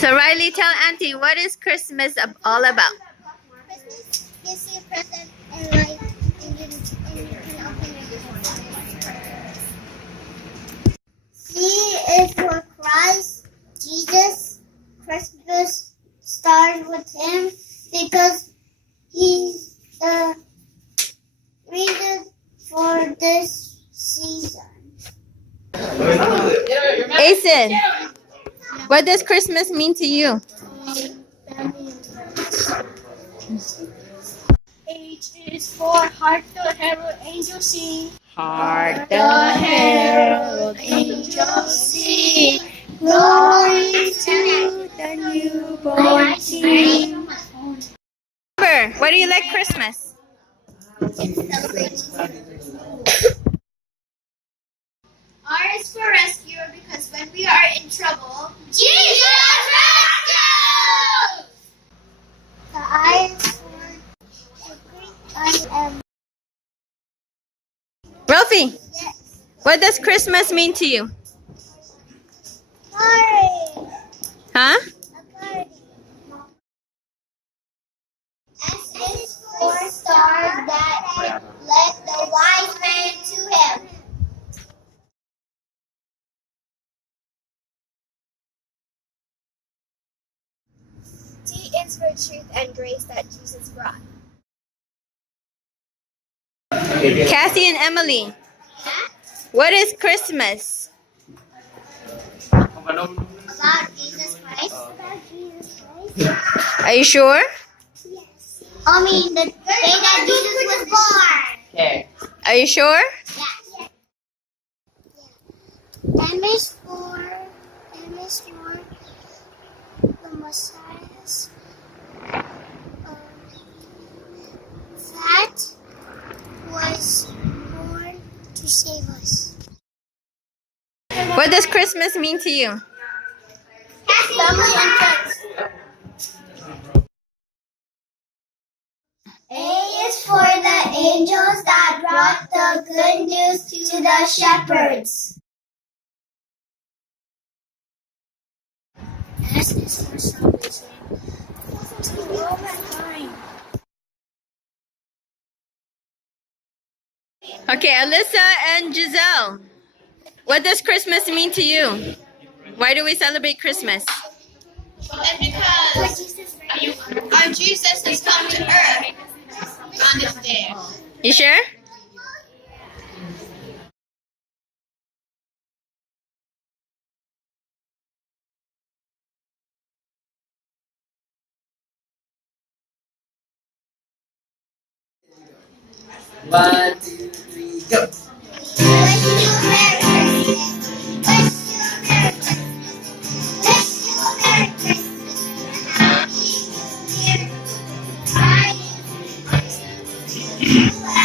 So Riley, tell Auntie, what is Christmas all about? Christmas gives you a present and light, and you can open your present. C is for Christ, Jesus. Christmas starts with him because he's the reason for this season. Asen, what does Christmas mean to you? H is for Hark the Herald Angels Sing. Hark The herald angels sing, glory to the newborn King. Amber, why do you like Christmas? R is for rescuer because when we are in trouble, Jesus rescues! The I is for Greek I am. Rolfie, Yes. what does Christmas mean to you? Party. Huh? A party. S is for star that led the wise man to him. T is for truth and grace that Jesus brought. Cassie and Emily, what is Christmas? About Jesus Christ. About Jesus Christ. Are you sure? Yes. I mean the day that Jesus was born. Okay. Are you sure? Yes. M is for the Messiah's that was born to save us. What does Christmas mean to you? Family and friends. A is for the angels that brought the good news to the shepherds. S is for salvation. Okay, Alyssa and Giselle, what does Christmas mean to you? Why do we celebrate Christmas? And because our Jesus has come to earth on this day. You sure? One, two, three, go. Happy New Year.